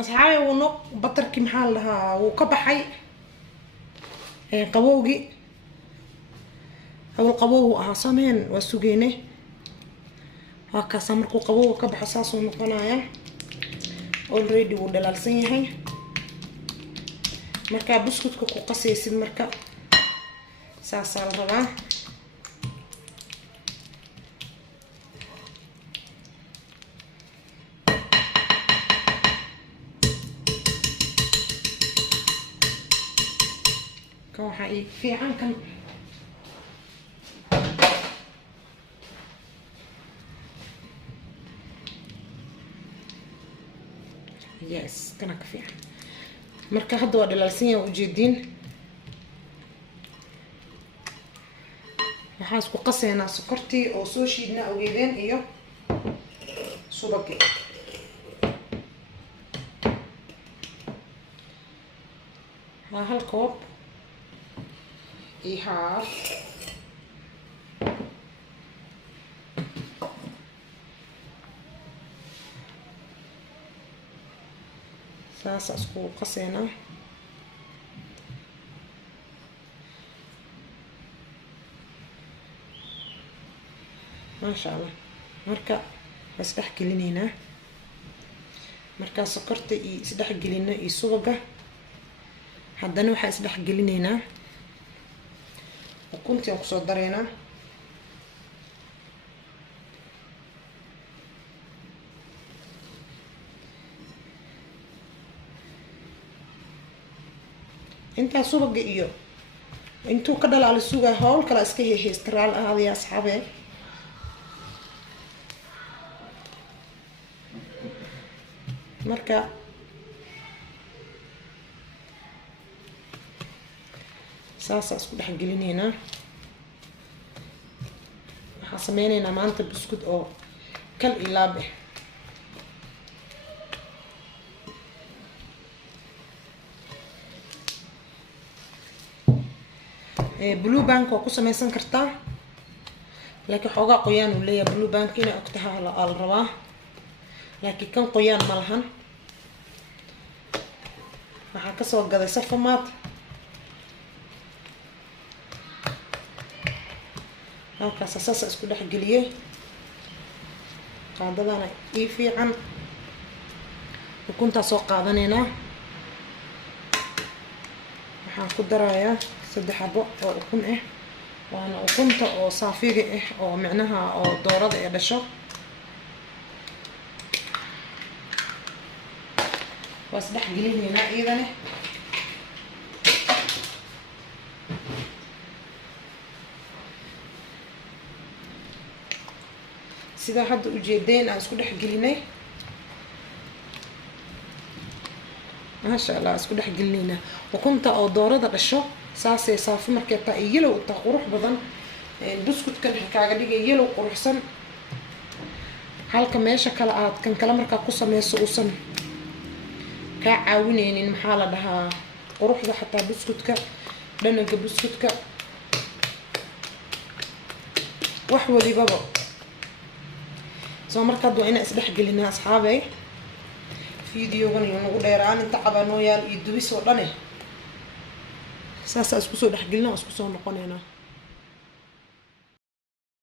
أصحابي ونق بطركي محلها وكبحي قبوجي أو القبوه صامين والسجينة هكا سمركو قبوه كبح أساس ونقنايا already ودلالسين هاي مركا بسكوت كوكو قصيص مركا ساسا الربع كون حقيقي في عن كم يس كنا كفيها marka hadda waa dhalaalsan u jeedin waxaan isku qaseynaa sokortii oo soo shiidna ogeedeen iyo subagii hal koob iyo haaf saas isku qaseena ما شاء الله marka isdhex gelinayna marka sokorta iyo isdhex gelina iyo subaga haddana waxa isdhex gelinayna ukuntii ku soo dareena inta subaga iyo intuu ka dhalaal suuga hawl kala iska heestiraal ahaadiya asxaabe marka saasa isku dhex gelinayna waxaan sameynaynaa maanta biskud oo kal ilaabe blue bank oo ku sameysan kartaa laakiin xoogaa qoyaan uu leeyahay blue bank inay ogtahay la rabaa laakiin kan qoyaan ma lahan waxaan ka soo gaday safamaad halkaas asaas isku dhex geliyay qaadadana ii fiican ukunta soo qaadanaynaa waxaan ku darayaa 3 xabo oo ukun ah waana ukunta oo saafiga ah oo macnaha oo doorada ay dhasho واسدح قليلنا ايضا سيدا حد ujeedeen aan isku dhex gelinay ما شاء الله isku dhex gelinayna ukunta oo doorada dhasho saasay saafi markay tahay yellow ta qurux badan buskudkan kaaga dhigay yellow quruxsan halka meesha kala aad kan kala marka ku sameeyso uusan ka caawinaynin maxaa la dhahaa quruxda xataa buskudka dhanaga buskudka wax walibaba soo marka waa inaan isdhex gelinaa asxaabay fiidiyogan iyo nagu dheeraan inta cabanoo yaal iyo dubis oo dhan saas isku soo dhex gelinaa isku soo noqonaynaa